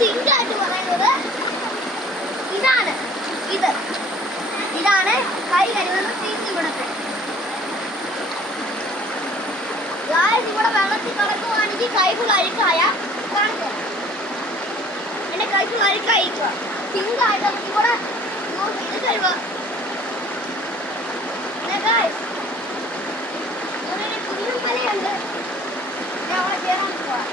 സിങ്കായിട്ട് പറയുന്നത് ഇതാണ്. ഇതാണ് കൈ കഴുകുന്ന സിങ്ക്. ഇവിടെ വെള്ളത്തിൽ കിടക്കുവാണെങ്കിൽ കൈക്ക് കഴുക്കായ കാണിച്ചു എന്റെ കൈക്ക് കഴുക്കായിരിക്കുക. സിങ്കായിട്ട് നമുക്ക് ഇവിടെ ഇത് കഴുകുക. കുഞ്ഞുമലയുണ്ട്, ഞാൻ അവിടെ കയറാൻ പോവാം.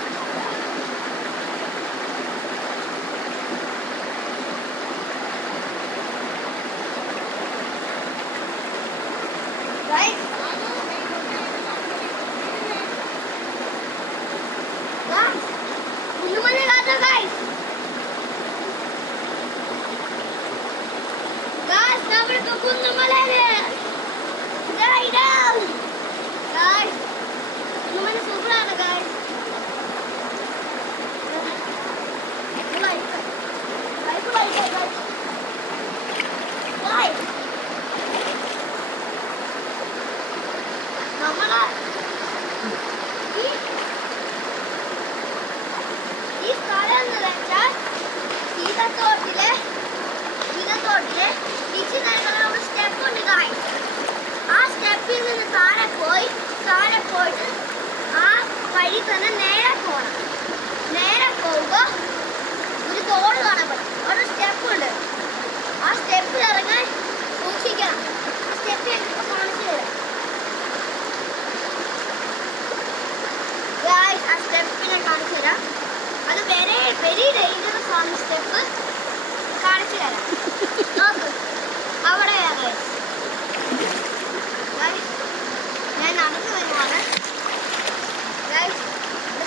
കുഞ്ഞുമല കാത്ത നമ്മൾക്ക് കുഞ്ഞുമലയില് കുഞ്ഞുമല സൂപ്പറാണ് ഗായ്സ്. നമ്മള് ഈ സ്ഥലം എന്ന് വെച്ചാൽ സീതത്തോട്ടിലെ തിരിച്ചു നൽകുന്ന ഒരു സ്റ്റെപ്പ് ഉണ്ട് ഗായ്സ്. ആ സ്റ്റെപ്പിൽ നിന്ന് താഴെ പോയിട്ട് ആ വഴി തന്നെ നേരെ പോകണം. നേരെ പോകുമ്പോൾ ഒരു തോട് കാണപ്പെടും. ഒരു സ്റ്റെപ്പ് ഉണ്ട്. ആ സ്റ്റെപ്പിൽ ഇറങ്ങാൻ സൂക്ഷിക്കണം. ആ സ്റ്റെപ്പ് എനിക്ക് കാണിച്ചു തരാം ഗായ്സ്. ആ സ്റ്റെപ്പ് ഞാൻ കാണിച്ചു തരാം. അത് വെരി ഡേഞ്ചറസ് ആണ്. സ്റ്റെപ്പ് കാണിച്ചു തരാം. നോക്ക്, അവിടെയാണ് ഞാൻ നടന്നു വരുവാണ്.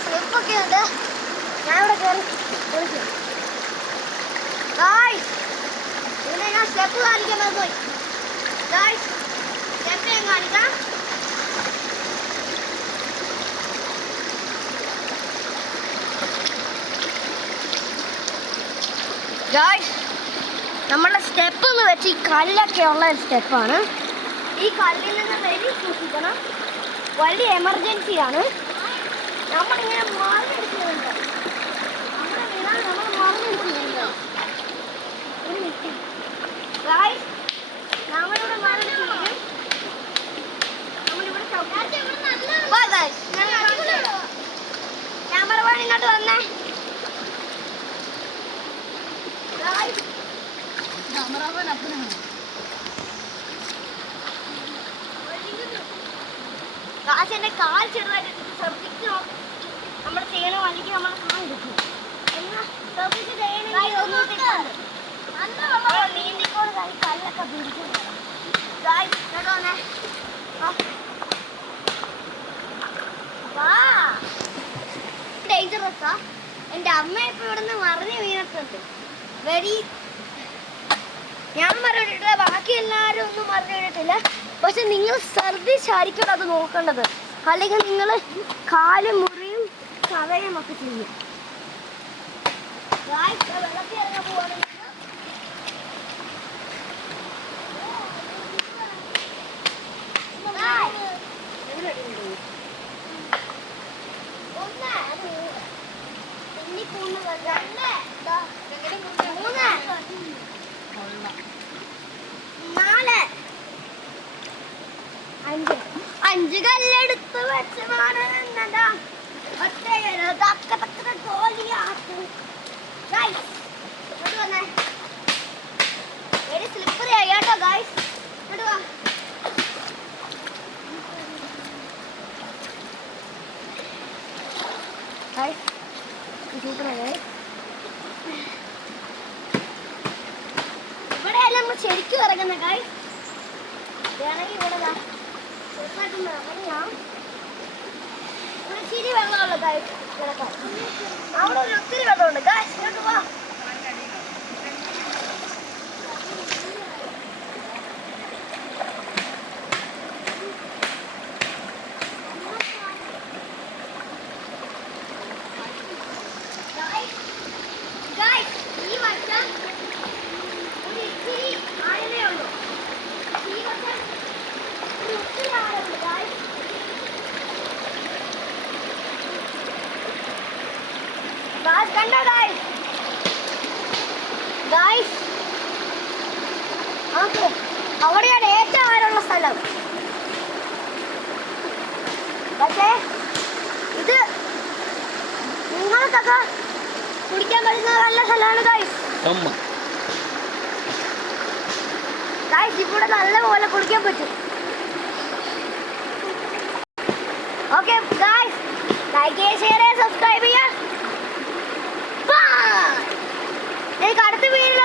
സ്റ്റെപ്പൊക്കെ ഉണ്ട്. ഞാൻ ഇവിടെ കയറി വിളിച്ചു പിന്നെ ഞാൻ സ്റ്റെപ്പ് കാണിക്കാൻ പോയി. സ്റ്റെപ്പ് ഞാൻ കാണിക്കാം. നമ്മളുടെ സ്റ്റെപ്പ് എന്ന് വെച്ച് ഈ കല്ലൊക്കെ ഉള്ള സ്റ്റെപ്പാണ്. ഈ കല്ലിൽ നിന്ന് വെരി സൂക്ഷിക്കണം. വലിയ എമർജൻസിയാണ്. നമ്മളിങ്ങനെ മറിഞ്ഞെടുക്കുന്നുണ്ട്. നമ്മുടെ വീണാൽ നമ്മൾ മറിഞ്ഞെടുക്കുന്നുണ്ട്. ഒരു മിനിറ്റ് ഗായ്സ്, നമ്മളിവിടെ മറിഞ്ഞെടുക്കും. നമ്മളിവിടെ ക്യാമറ പാൻ ഇങ്ങോട്ട് വന്നേ. കാശെന്റെ കാൽ ചെറുതായിട്ട് ശ്രദ്ധിക്കണോ? നമ്മൾ ചെയ്യണോ അല്ലെങ്കിൽ നമ്മൾ കാൽ എടുക്കും. എന്നാ ശ്രദ്ധിച്ച് ചെയ്യണമെങ്കിൽ നീന്തിക്കോട് കല്ലൊക്കെ പിടിച്ചു ഡേഞ്ചറസാ. എൻ്റെ അമ്മ ഇപ്പൊ ഇവിടെ നിന്ന് മറിഞ്ഞ് വീണിട്ടുണ്ട്. ഞാൻ മറിഞ്ഞിട്ടില്ല, ബാക്കി എല്ലാവരും ഒന്നും മറിഞ്ഞിട്ടില്ല. പക്ഷെ നിങ്ങൾ ശ്രദ്ധിച്ചായിരിക്കും അത് നോക്കേണ്ടത്. അല്ലെങ്കിൽ നിങ്ങൾ കാലും മുറിയും ചതയും ഒക്കെ ചെയ്യും. വെള്ളത്തിൽ ഇറങ്ങാൻ പോവാണെങ്കിൽ അഞ്ച് കല്ലെടുത്ത് വെച്ചതാണ്. സ്ലിപ്പറി ആയി കേട്ടോ ഗായ്സ്. ഇവിടെയല്ല നമ്മൾ ശരിക്കും ഇറങ്ങുന്ന ഗായ്സ്. വേണമെങ്കിൽ ഇവിടെ ഇച്ചിരി വെള്ളമുള്ള ഗായ്സ് കിടക്കാം. അവിടെ ഒത്തിരി വെള്ളമുണ്ട് ഗായ്സ്. ഇങ്ങോട്ട് വാ. ഈ വർഷം ഒരു ഇച്ചിരി ആഴമേ ഉള്ളൂ. ഈ വർഷം ഒത്തിരി ആഴമുണ്ട് ഗായ്സ്. കണ്ടോ ഗായ്സ്, ഗായ്സ് ഓക്കെ, അവിടെയാണ് ഏറ്റവും ആഴമുള്ള സ്ഥലം. പക്ഷേ ഇത് നിങ്ങൾക്കൊക്കെ കുടിക്കാൻ പറ്റുന്ന നല്ല സ്ഥലമാണ് ഗായ്സ്. ഗായ്സ് ഇവിടെ നല്ലപോലെ കുടിക്കാൻ പറ്റും. ഓക്കെ ഗായ്സ്, ലൈക്ക് ചെയ്യുക, ഷെയർ ചെയ്യുക, സബ്സ്ക്രൈബ് ചെയ്യുക. എനിക്ക് അടുത്ത വീഡിയോയിൽ